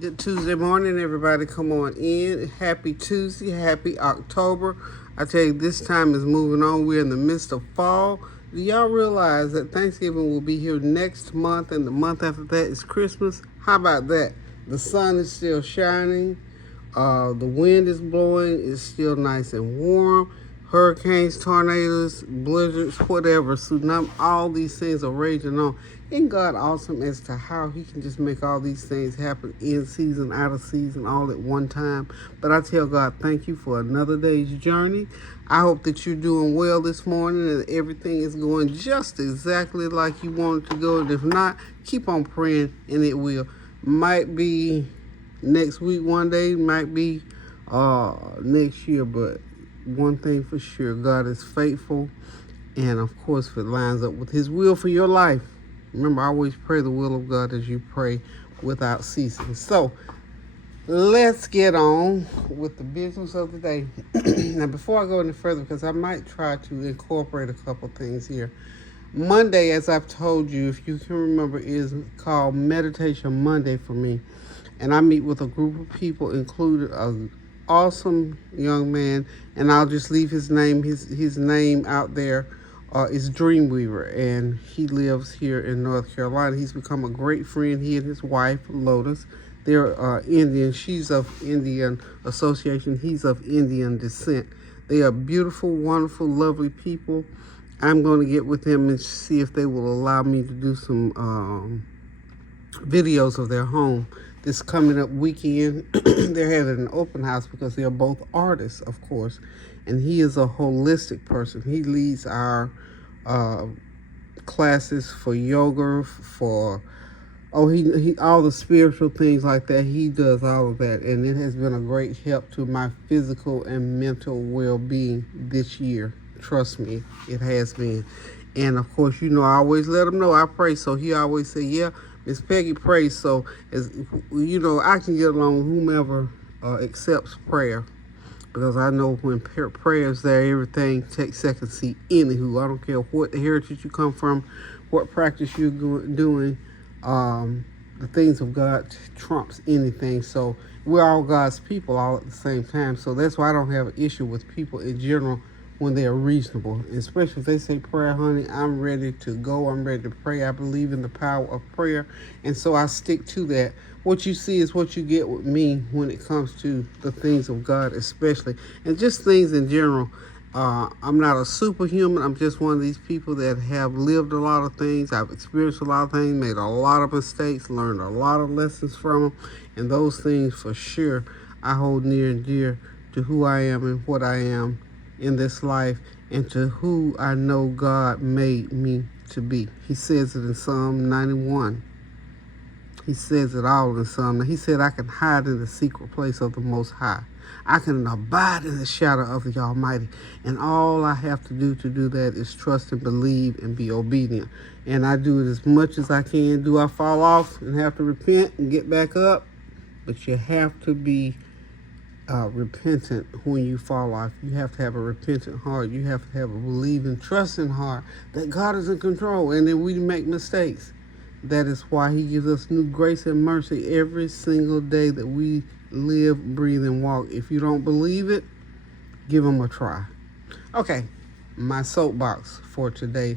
Good Tuesday morning, everybody. Come on in. Happy Tuesday. Happy October. I tell you, this time is moving on. We're in the midst of fall. Do y'all realize that Thanksgiving will be here next month, and the month after that is Christmas? How about that? The sun is still shining. The wind is blowing. It's still nice and warm. Hurricanes, tornadoes, blizzards, whatever, tsunami, all these things are raging on. Isn't God awesome as to how he can just make all these things happen in season, out of season, all at one time? But I tell God, thank you for another day's journey. I hope that you're doing well this morning and everything is going just exactly like you want it to go. And if not, keep on praying and it will. Might be next week one day, might be next year, but one thing for sure, God is faithful, and of course if it lines up with his will for your life. Remember, always pray the will of God as you pray without ceasing. So let's get on with the business of the day. Now, before I go any further, because I might try to incorporate a couple things here. Monday, as I've told you, if you can remember, is called Meditation Monday for me, and I meet with a group of people, including a awesome young man, and I'll just leave his name. His name out there is Dreamweaver, and he lives here in North Carolina. He's become a great friend. He and his wife Lotus, they're Indian. She's of Indian association. He's of Indian descent. They are beautiful, wonderful, lovely people. I'm going to get with them and see if they will allow me to do some videos of their home. This coming up weekend, they're having an open house because they're both artists, of course, and he is a holistic person. He leads our classes for yoga, for he all the spiritual things like that. He does all of that, and it has been a great help to my physical and mental well-being this year. Trust me, it has been. And of course, I always let him know I pray. So he always say, yeah, Miss Peggy prays. So, as I can get along with whomever accepts prayer, because I know when prayer is there, everything takes second seat. Anywho, I don't care what heritage you come from, what practice you're doing. The things of God trumps anything. So we're all God's people all at the same time. So that's why I don't have an issue with people in general when they are reasonable, especially if they say prayer, honey, I'm ready to go. I'm ready to pray. I believe in the power of prayer, and so I stick to that. What you see is what you get with me when it comes to the things of God, especially, and just things in general. I'm not a superhuman. I'm just one of these people that have lived a lot of things. I've experienced a lot of things, made a lot of mistakes, learned a lot of lessons from them, and those things for sure I hold near and dear to who I am and what I am in this life, and to who I know God made me to be. He says it in Psalm 91. He says it all in Psalm. He said, I can hide in the secret place of the Most High. I can abide in the shadow of the Almighty. And all I have to do that is trust and believe and be obedient. And I do it as much as I can. Do I fall off and have to repent and get back up? But you have to be repentant when you fall off. You have to have a repentant heart. You have to have a believing, trusting heart that God is in control, and then we make mistakes. That is why he gives us new grace and mercy every single day that we live, breathe, and walk. If you don't believe it, give him a try. Okay, my soapbox for today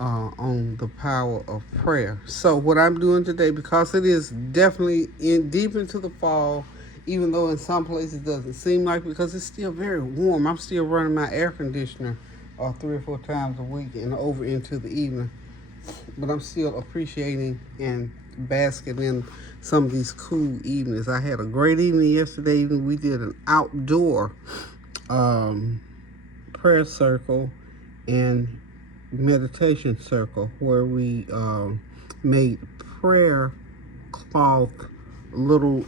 on the power of prayer. So what I'm doing today, because it is definitely deep into the fall, even though in some places it doesn't seem like, because it's still very warm. I'm still running my air conditioner 3 or 4 times a week and over into the evening. But I'm still appreciating and basking in some of these cool evenings. I had a great evening yesterday. We did an outdoor prayer circle and meditation circle where we made prayer cloth little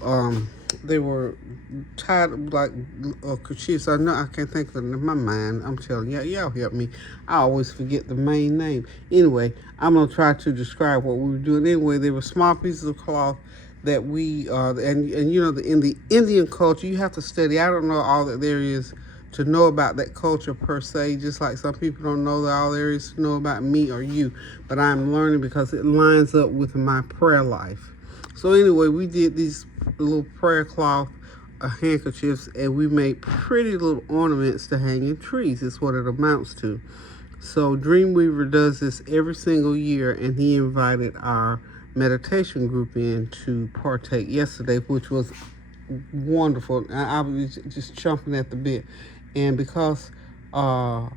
they were tied like kerchiefs. I know I can't think of it in my mind. I'm telling you, y'all help me. I always forget the main name. Anyway, I'm gonna try to describe what we were doing. Anyway, they were small pieces of cloth that we and in the Indian culture, you have to study. I don't know all that there is to know about that culture per se, just like some people don't know that all there is to know about me or you, but I'm learning because it lines up with my prayer life. So anyway, we did these little prayer cloth, handkerchiefs, and we made pretty little ornaments to hang in trees. Is what it amounts to. So Dreamweaver does this every single year, and he invited our meditation group in to partake yesterday, which was wonderful. I was just chomping at the bit. And because I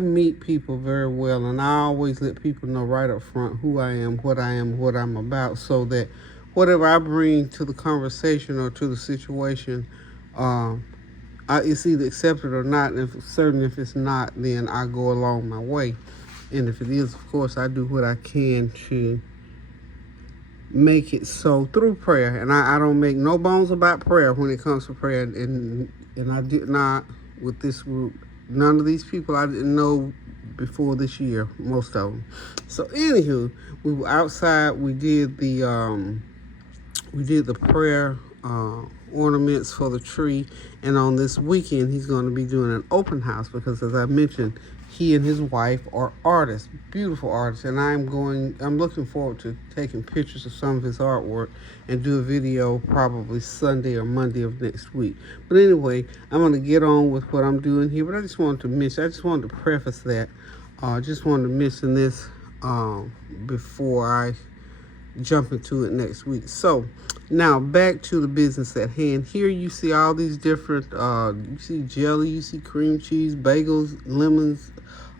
meet people very well, and I always let people know right up front who I am, what I'm about, so that whatever I bring to the conversation or to the situation, it's either accepted or not. And if it's not, then I go along my way. And if it is, of course, I do what I can to make it so through prayer. And I don't make no bones about prayer when it comes to prayer. And I did not with this group. None of these people I didn't know before this year, most of them. So anywho, we were outside. We did the prayer ornaments for the tree, and on this weekend he's going to be doing an open house because, as I mentioned, he and his wife are artists, beautiful artists, and I'm looking forward to taking pictures of some of his artwork and do a video probably Sunday or Monday of next week. But anyway, I'm going to get on with what I'm doing here, but I just wanted to preface that. Just wanted to mention this before I jump into it next week. So now back to the business at hand. Here you see all these different, you see jelly, you see cream cheese, bagels, lemons,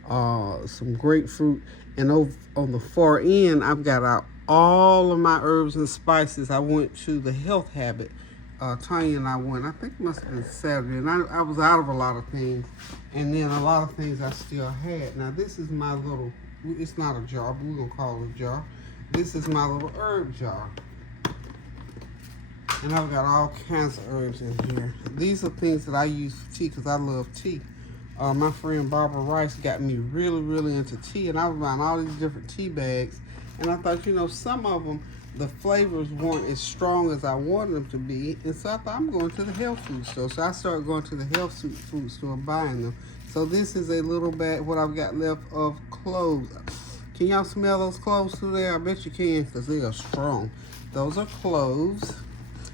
some grapefruit, and over on the far end, I've got out all of my herbs and spices. I went to the Health Habit. Tanya and I went, I think it must have been Saturday, and I was out of a lot of things, and then a lot of things I still had. Now this is my little, it's not a jar, but we're going to call it a jar. This is my little herb jar. And I've got all kinds of herbs in here. These are things that I use for tea because I love tea. My friend Barbara Rice got me really, really into tea. And I was buying all these different tea bags. And I thought, some of them, the flavors weren't as strong as I wanted them to be. And so I thought, I'm going to the health food store. So I started going to the health food store and buying them. So this is a little bag, what I've got left of cloves. Can y'all smell those cloves through there? I bet you can because they are strong. Those are cloves.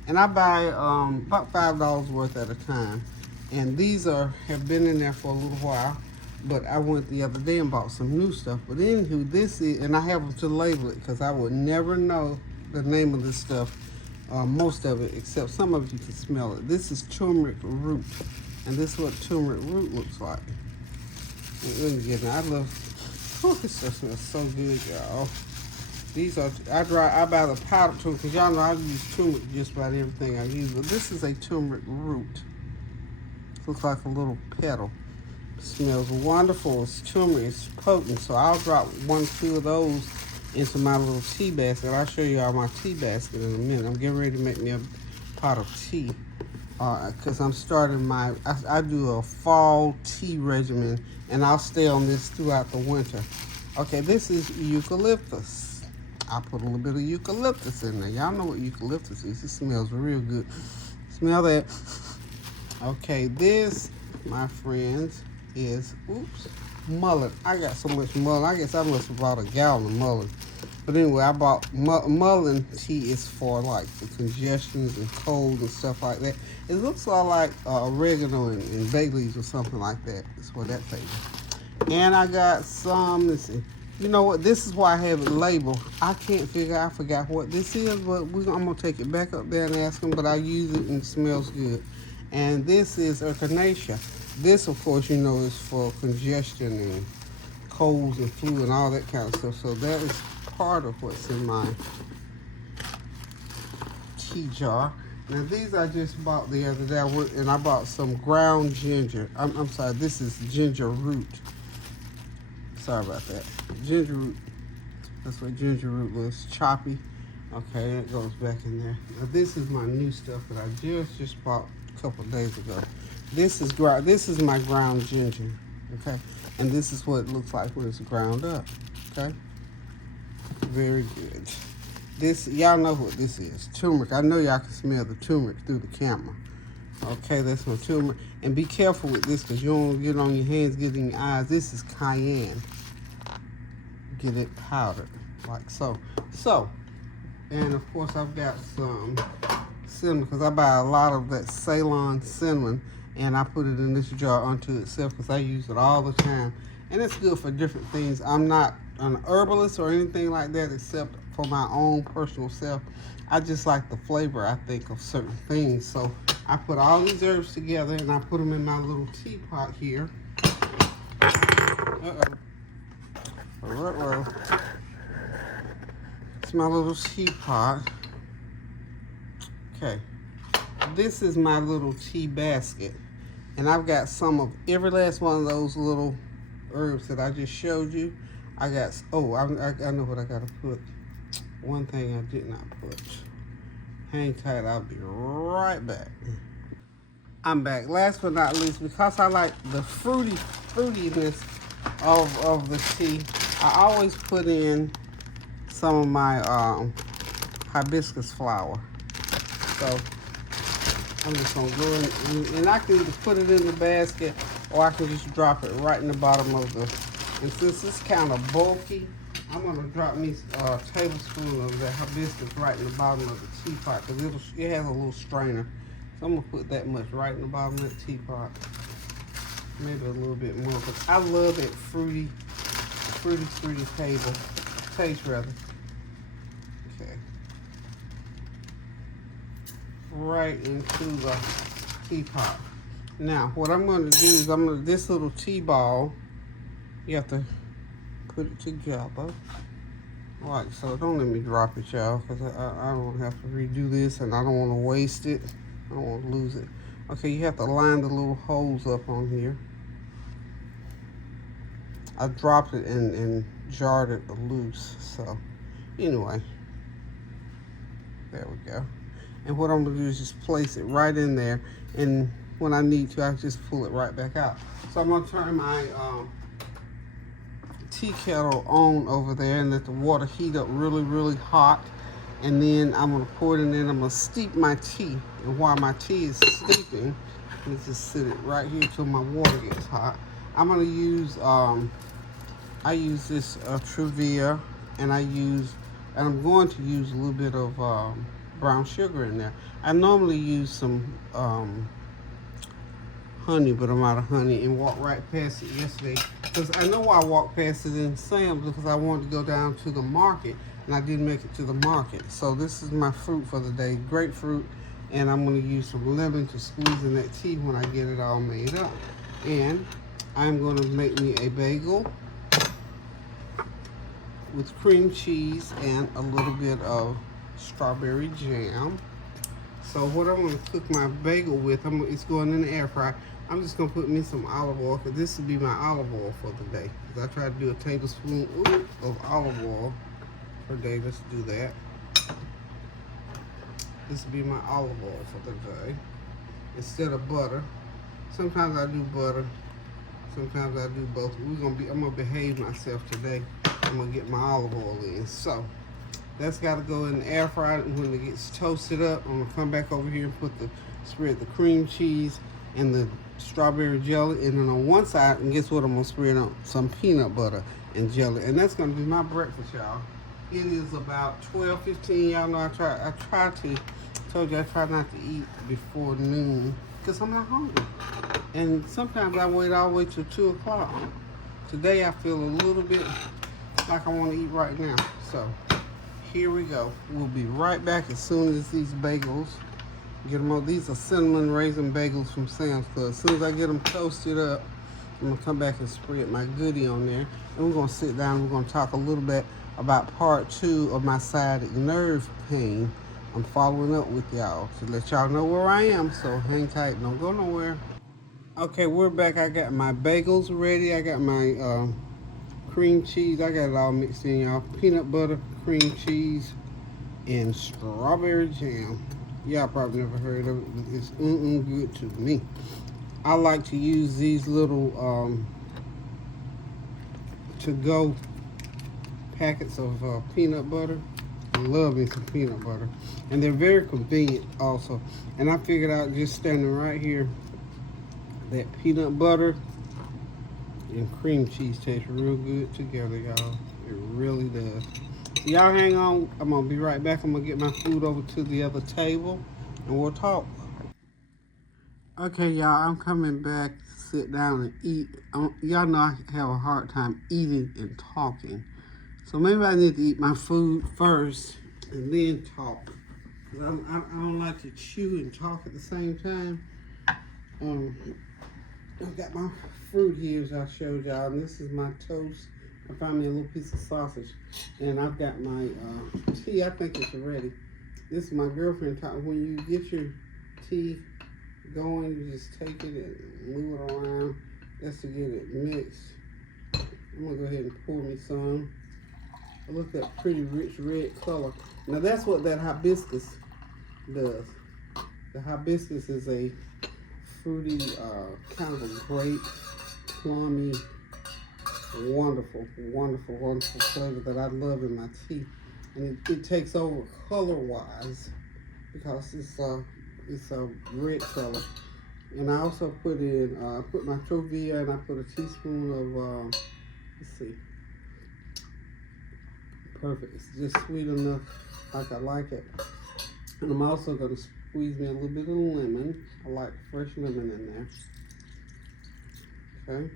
And I buy about $5 worth at a time. And these have been in there for a little while. But I went the other day and bought some new stuff. But anywho, this is, and I have them to label it because I would never know the name of this stuff. Most of it, except some of it you can smell it. This is turmeric root. And this is what turmeric root looks like. Let me get it. I love... Oh, this stuff smells so good, y'all. These are, I buy the powdered turmeric, because y'all know I use turmeric just about everything I use, but this is a turmeric root. It looks like a little petal. It smells wonderful. It's turmeric, it's potent, so I'll drop 1 or 2 of those into my little tea basket. I'll show you all my tea basket in a minute. I'm getting ready to make me a pot of tea, because I'm starting I do a fall tea regimen, and I'll stay on this throughout the winter. Okay, this is eucalyptus. I put a little bit of eucalyptus in there. Y'all know what eucalyptus is. It smells real good. Smell that. Okay, this, my friends, is, mullein. I got so much mullein. I guess I must have bought a gallon of mullein. But anyway, I bought mullein tea is for like the congestions and cold and stuff like that. It looks all like oregano and bay leaves or something like that. That's what that tastes. And I got some, let's see. You know what? This is why I have it labeled. I forgot what this is, but I'm going to take it back up there and ask them, but I use it and it smells good. And this is echinacea. This, of course, is for congestion and colds and flu and all that kind of stuff. So that is part of what's in my tea jar. Now these I just bought the other day. I bought some ground ginger. I'm sorry, this is ginger root. Sorry about that. Ginger root. That's what ginger root looks. Choppy. Okay, that goes back in there. Now this is my new stuff that I just bought a couple of days ago. This is my ground ginger. Okay, and this is what it looks like when it's ground up. Okay, very good. This, y'all know what this is. Turmeric. I know y'all can smell the turmeric through the camera. Okay, that's my turmeric. And be careful with this because you don't get on your hands, get in your eyes. This is cayenne. Get it powdered, like so. So, And of course I've got some cinnamon, because I buy a lot of that Ceylon cinnamon, and I put it in this jar unto itself because I use it all the time. And it's good for different things. I'm not an herbalist or anything like that, except for my own personal self. I just like the flavor, I think, of certain things. So I put all these herbs together and I put them in my little teapot here. It's my little teapot. Okay, this is my little tea basket, and I've got some of every last one of those little herbs that I just showed you. I got, oh, I know what I gotta put. One thing I did not put. Hang tight, I'll be right back. I'm back. Last but not least, because I like the fruitiness of the tea, I always put in some of my hibiscus flower. So I'm just gonna go in, and I can either put it in the basket or I can just drop it right in the bottom of the, and since it's kind of bulky, I'm gonna drop me a tablespoon of that hibiscus right in the bottom of the teapot, because it has a little strainer. So I'm gonna put that much right in the bottom of that teapot. Maybe a little bit more, but I love that fruity taste rather. Okay. Right into the teapot. Now, what I'm going to do is this little tea ball, you have to put it together. Like so. Don't let me drop it, y'all, because I don't have to redo this, and I don't want to waste it. I don't want to lose it. Okay, you have to line the little holes up on here. I dropped it and jarred it loose, so anyway, there we go. And what I'm gonna do is just place it right in there, and when I need to, I just pull it right back out. So I'm gonna turn my tea kettle on over there and let the water heat up really hot, and then I'm gonna pour it in there and I'm gonna steep my tea. And while my tea is steeping, let me just sit it right here till my water gets hot. I'm gonna use I use this Truvia, and I'm going to use a little bit of brown sugar in there. I normally use some honey, but I'm out of honey and walked right past it yesterday, because I know I walked past it in Sam's because I wanted to go down to the market, and I didn't make it to the market. So this is my fruit for the day, grapefruit, and I'm going to use some lemon to squeeze in that tea when I get it all made up. And I'm going to make me a bagel with cream cheese and a little bit of strawberry jam. So what I'm going to cook my bagel with, it's going in the air fryer. I'm just going to put me some olive oil, because this will be my olive oil for the day. Because I try to do a tablespoon of olive oil per day. Let's do that. This will be my olive oil for the day instead of butter. Sometimes I do butter, sometimes I do both. I'm gonna behave myself today. I'm gonna get my olive oil in. So that's got to go in the air fryer, and when it gets toasted up, I'm gonna come back over here and spread the cream cheese and the strawberry jelly, and then on one side, and guess what, I'm gonna spread on some peanut butter and jelly, and that's gonna be my breakfast, y'all. It is about 12:15. Y'all know I told you I try not to eat before noon because I'm not hungry, and sometimes I wait all the way till 2 o'clock. Today I feel a little bit like I want to eat right now, so here we go. We'll be right back as soon as these bagels get them up. These are cinnamon raisin bagels from Sam's Club. As soon as I get them toasted up, I'm gonna come back and spread my goodie on there, and we're gonna sit down and we're gonna talk a little bit about part 2 of my sciatic nerve pain. I'm following up with y'all to let y'all know where I am, so hang tight, don't go nowhere. Okay, we're back. I got my bagels ready. I got my cream cheese. I got it all mixed in, y'all. Peanut butter, cream cheese, and strawberry jam. Y'all probably never heard of it, but it's good to me. I like to use these little to-go packets of peanut butter. I love me some peanut butter, and they're very convenient also. And I figured out, just standing right here, that peanut butter and cream cheese taste real good together, y'all. It really does. Y'all hang on. I'm gonna be right back. I'm gonna get my food over to the other table and we'll talk. Okay, y'all, I'm coming back to sit down and eat. Y'all know I have a hard time eating and talking. So maybe I need to eat my food first and then talk. Cause I don't like to chew and talk at the same time. I got my fruit here as I showed y'all, and this is my toast. I found me a little piece of sausage, and I've got my tea. I think it's ready. This is my girlfriend taught when you get your tea going, you just take it and move it around just to get it mixed. I'm gonna go ahead and pour me some. Look at that pretty rich red color. Now that's what that hibiscus does. The hibiscus is a fruity, kind of a grape, plummy, wonderful, wonderful, wonderful flavor that I love in my tea. And it takes over color-wise because it's a red color. And I also put in, put my Trovia, and I put a teaspoon of, let's see, perfect. It's just sweet enough like I like it. And I'm also going to squeeze me a little bit of lemon. I like fresh lemon in there. Okay,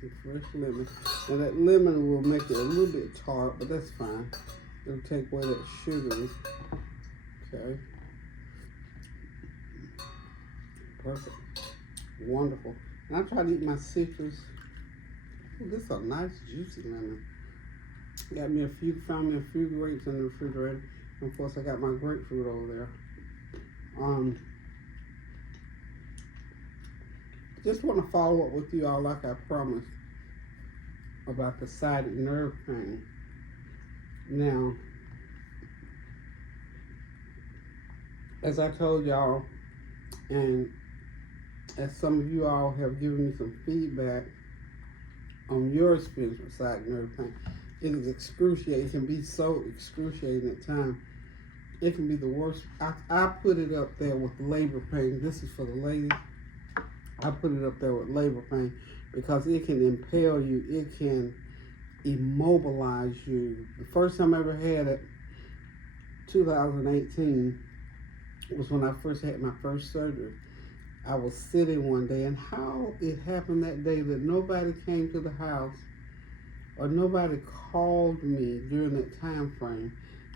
some fresh lemon. Now that lemon will make it a little bit tart, but that's fine. It'll take away that sugar. Okay. Perfect. Wonderful. And I try to eat my citrus. Ooh, this is a nice juicy lemon. Found me a few grapes in the refrigerator. And of course I got my grapefruit over there. Just want to follow up with you all like I promised about the sciatic nerve pain. Now, as I told y'all, and as some of you all have given me some feedback on your experience with sciatic nerve pain, it is excruciating. It can be so excruciating at times. It can be the worst. I put it up there with labor pain. This is for the ladies. I put it up there with labor pain because it can impale you. It can immobilize you. The first time I ever had it, 2018, was when I first had my first surgery. I was sitting one day, and how it happened that day that nobody came to the house or nobody called me during that time frame.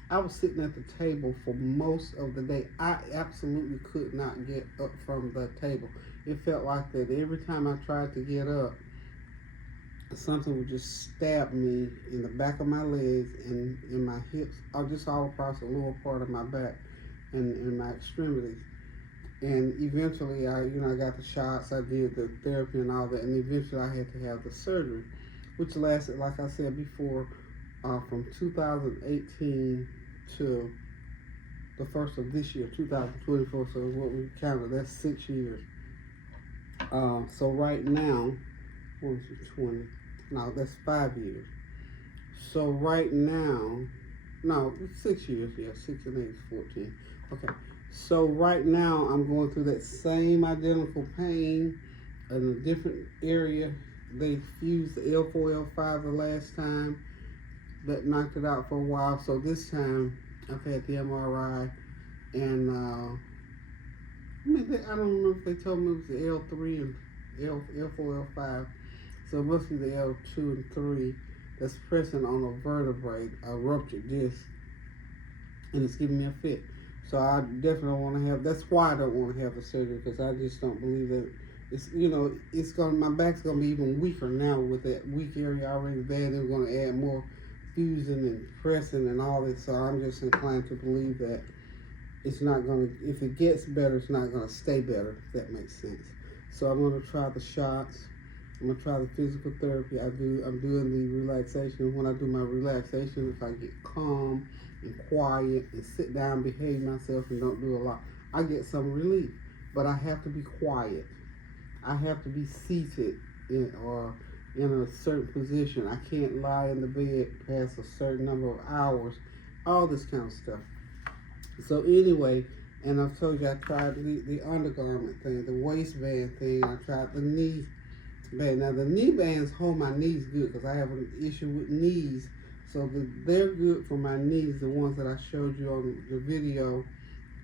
I was sitting at the table for most of the day. I absolutely could not get up from the table. It felt like that every time I tried to get up, something would just stab me in the back of my legs and in my hips, or just all across the lower part of my back and in my extremities. And eventually, I got the shots, I did the therapy and all that, and eventually I had to have the surgery, which lasted, like I said before, from 2018 to the first of this year, 2024. So what we counted, that's 6 years. So right now, 20? No, that's 5 years. So right now, no, it's 6 years. Yeah, 6 and 8 is 14. Okay. So right now, I'm going through that same identical pain in a different area. They fused the L4, L5 the last time. That knocked it out for a while. So this time, I've had the MRI, and I don't know if they told me it was the L3 and L4, L5. So it must be the L2 and 3 that's pressing on a vertebrae, a ruptured disc, and it's giving me a fit. So I definitely don't want to have. That's why I don't want to have a surgery, because I just don't believe that it's my back's gonna be even weaker now with that weak area already there. They're gonna add more fusing and pressing and all this. So I'm just inclined to believe that it's not gonna. If it gets better, it's not gonna stay better. If that makes sense. So I'm gonna try the shots. I'm gonna try the physical therapy. I'm doing the relaxation. When I do my relaxation, if I get calm and quiet and sit down, behave myself, and don't do a lot, I get some relief. But I have to be quiet. I have to be seated or in a certain position. I can't lie in the bed past a certain number of hours. All this kind of stuff. So anyway, and I've told you I tried the undergarment thing, the waistband thing. I tried the knee band. Now the knee bands hold my knees good because I have an issue with knees. So they're good for my knees, the ones that I showed you on the video,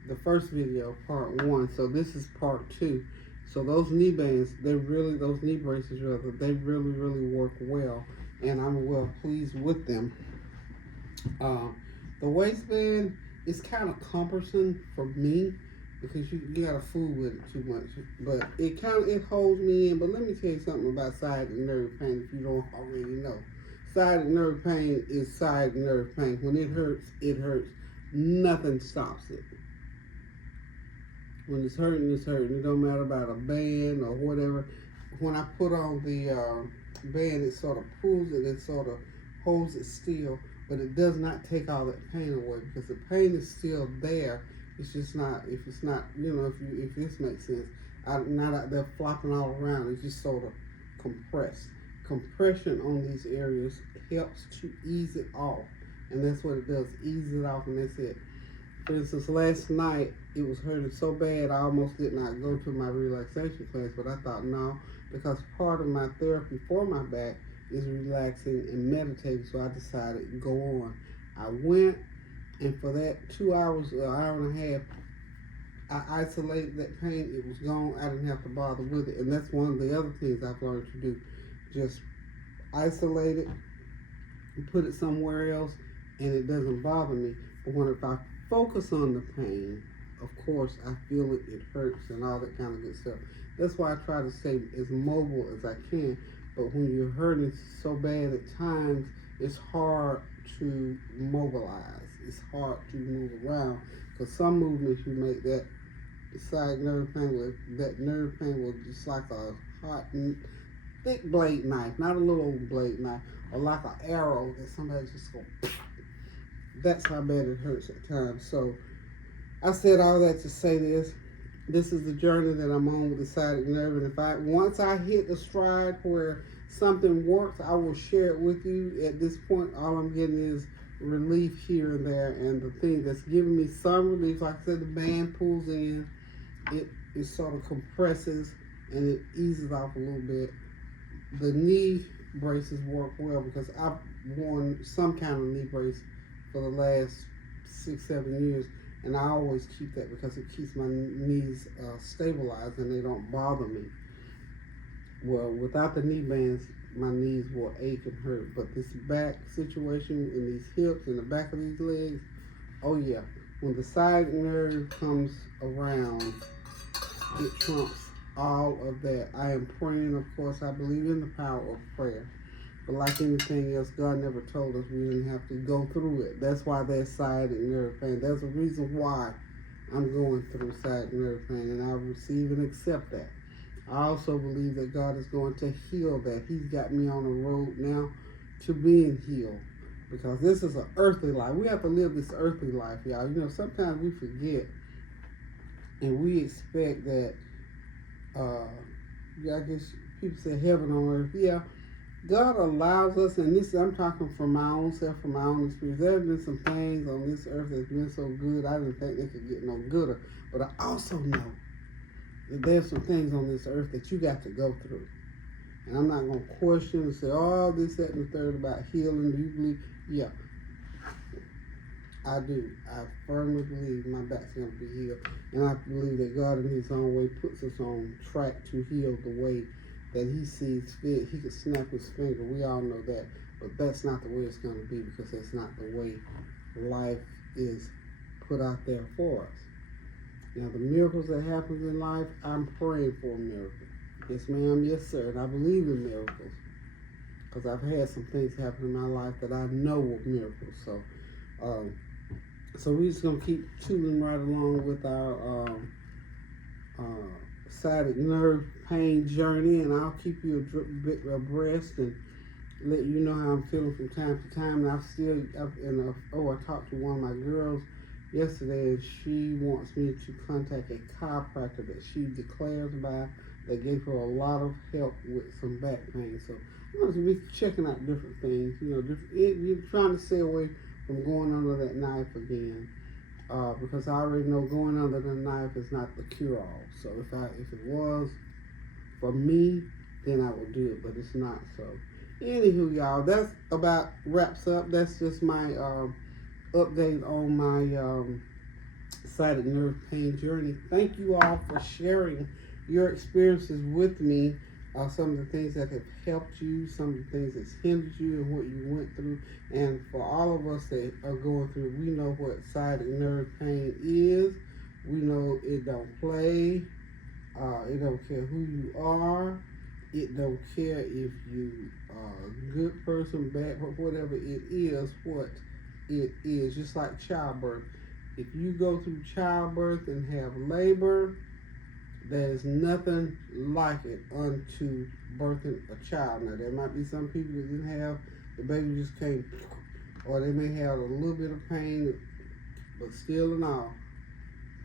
the first video, part 1. So this is part 2. So those knee bands, those knee braces rather, they really work well, and I'm well pleased with them. The waistband is kind of cumbersome for me because you gotta fool with it too much, but it holds me in. But let me tell you something about sciatic nerve pain if you don't already know. Sciatic nerve pain is sciatic nerve pain. When it hurts, it hurts. Nothing stops it. When it's hurting, it's hurting. It don't matter about a band or whatever. When I put on the band, it sort of pulls it, it sort of holds it still, but it does not take all that pain away because the pain is still there. It's just not, if it's not, if this makes sense, not out there flopping all around. It's just sort of compressed. Compression on these areas helps to ease it off, and that's what it does, ease it off, and that's it. For instance, last night it was hurting so bad I almost did not go to my relaxation class, but I thought no, because part of my therapy for my back is relaxing and meditating, so I decided to go on. I went, and for that 2 hours, an hour and a half, I isolated that pain. It was gone. I didn't have to bother with it, and that's one of the other things I've learned to do. Just isolate it and put it somewhere else, and it doesn't bother me. But if I focus on the pain, of course, I feel it, it hurts, and all that kind of good stuff. That's why I try to stay as mobile as I can. But when you're hurting so bad at times, it's hard to mobilize. It's hard to move around because some movements you make, that sciatic nerve pain will just like a hot, thick blade knife, not a little old blade knife, or like an arrow that somebody just go. That's how bad it hurts at times. So I said all that to say this. This is the journey that I'm on with the sciatic nerve, and once I hit the stride where something works, I will share it with you. At this point, all I'm getting is relief here and there, and the thing that's giving me some relief, like I said, the band pulls in, it sort of compresses, and it eases off a little bit. The knee braces work well because I've worn some kind of knee brace for the last 6-7 years, and I always keep that because it keeps my knees stabilized and they don't bother me. Well, without the knee bands, my knees will ache and hurt, but this back situation in these hips and the back of these legs, oh yeah, when the sciatic nerve comes around, it trumps all of that. I am praying, of course. I believe in the power of prayer. But like anything else, God never told us we didn't have to go through it. That's why there's sciatic nerve pain. There's a reason why I'm going through sciatic nerve pain, and I receive and accept that. I also believe that God is going to heal that. He's got me on a road now to being healed, because this is an earthly life. We have to live this earthly life, y'all. Sometimes we forget, and we expect that, I guess people say heaven on earth. Yeah. God allows us, and I'm talking from my own self, from my own experience. There have been some things on this earth that's been so good, I didn't think they could get no gooder. But I also know that there's some things on this earth that you got to go through. And I'm not going to question and say, oh, this, that, and the third about healing. Do you believe? Yeah, I do. I firmly believe my back's going to be healed. And I believe that God in His own way puts us on track to heal the way that He sees fit. He could snap His finger. We all know that. But that's not the way it's going to be, because that's not the way life is put out there for us. Now, the miracles that happen in life, I'm praying for a miracle. Yes, ma'am. Yes, sir. And I believe in miracles, because I've had some things happen in my life that I know were miracles. So we're just going to keep tooling right along with our sciatic nerve pain journey, and I'll keep you abreast and let you know how I'm feeling from time to time. And I talked to one of my girls yesterday, and she wants me to contact a chiropractor that she declares by, that gave her a lot of help with some back pain. So I'm going to be checking out different things. You're trying to stay away from going under that knife again. Because I already know going under the knife is not the cure-all. So if it was for me, then I would do it, but it's not so. Anywho, y'all, that's about wraps up. That's just my update on my sciatic nerve pain journey. Thank you all for sharing your experiences with me. Some of the things that have helped you, some of the things that's hindered you, and what you went through. And for all of us that are going through, we know what sciatic nerve pain is. We know it don't play. It don't care who you are. It don't care if you are a good person, bad, but whatever it is, what it is. Just like childbirth. If you go through childbirth and have labor, there's nothing like it unto birthing a child. Now, there might be some people that didn't have, the baby just came, or they may have a little bit of pain, but still and all,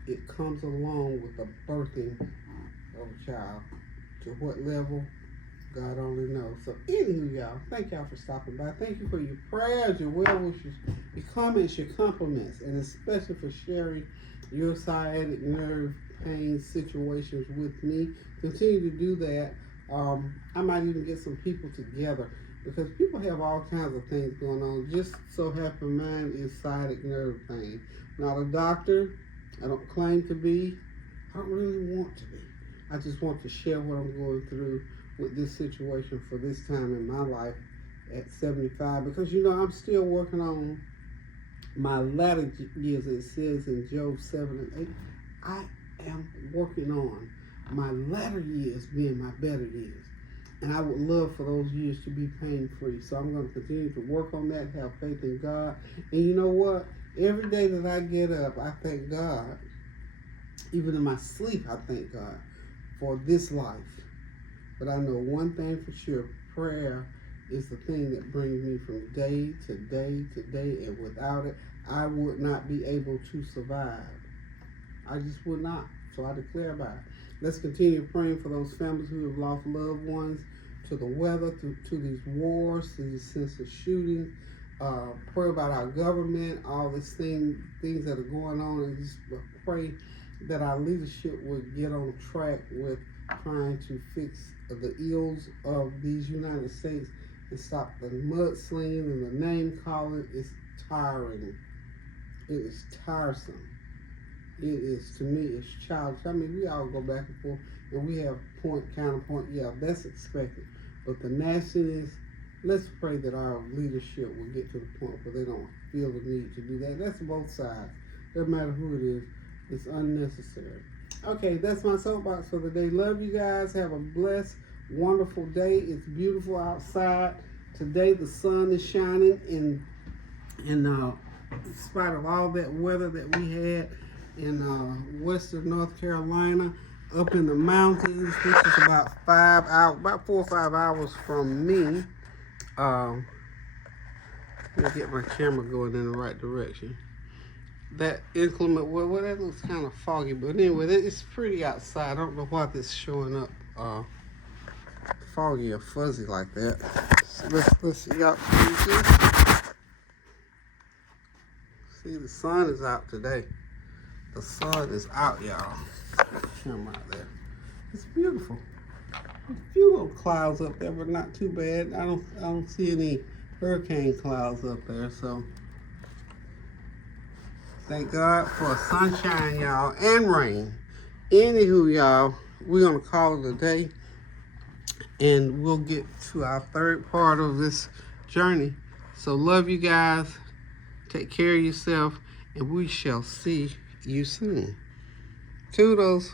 it comes along with the birthing of a child. To what level, God only knows. So anywho, y'all, thank y'all for stopping by. Thank you for your prayers, your well wishes, your comments, your compliments, and especially for sharing your sciatic nerve pain situations with me. Continue to do that. I might even get some people together because people have all kinds of things going on. Just so happen mine is sciatic nerve pain. Not a doctor. I don't claim to be. I don't really want to be. I just want to share what I'm going through with this situation for this time in my life at 75, because you know I'm still working on my latter years. It says in Job 7 and 8, I am working on my latter years being my better years, and I would love for those years to be pain-free. So I'm going to continue to work on that, have faith in God. And you know what, every day that I get up, I thank God. Even in my sleep, I thank God for this life. But I know one thing for sure, prayer is the thing that brings me from day to day to day, and without it, I would not be able to survive. I just would not. So I declare about it. Let's continue praying for those families who have lost loved ones to the weather, to these wars, to these senseless shootings. Pray about our government, all these things that are going on, and just pray that our leadership would get on track with trying to fix the ills of these United States and stop the mudslinging and the name calling. It's tiring. It is tiresome. It is, to me, it's childish. I mean, we all go back and forth and we have point, counterpoint. Yeah, that's expected. But the nastiness, let's pray that our leadership will get to the point where they don't feel the need to do that. That's both sides. Doesn't matter who it is. It's unnecessary. Okay, that's my soapbox for the day. Love you guys. Have a blessed, wonderful day. It's beautiful outside. Today the sun is shining in spite of all that weather that we had in western North Carolina, up in the mountains. This is about 4 or 5 hours from me. Let me get my camera going in the right direction. That inclement weather, well, that looks kind of foggy, but anyway, it's pretty outside. I don't know why this is showing up foggy or fuzzy like that. So let's see, y'all see the sun is out today. The sun is out, y'all. Camera out there. It's beautiful. A few little clouds up there, but not too bad. I don't see any hurricane clouds up there, so thank God for sunshine, y'all, and rain. Anywho, y'all, we're going to call it a day, and we'll get to our third part of this journey. So love you guys. Take care of yourself, and we shall see you soon. Toodles.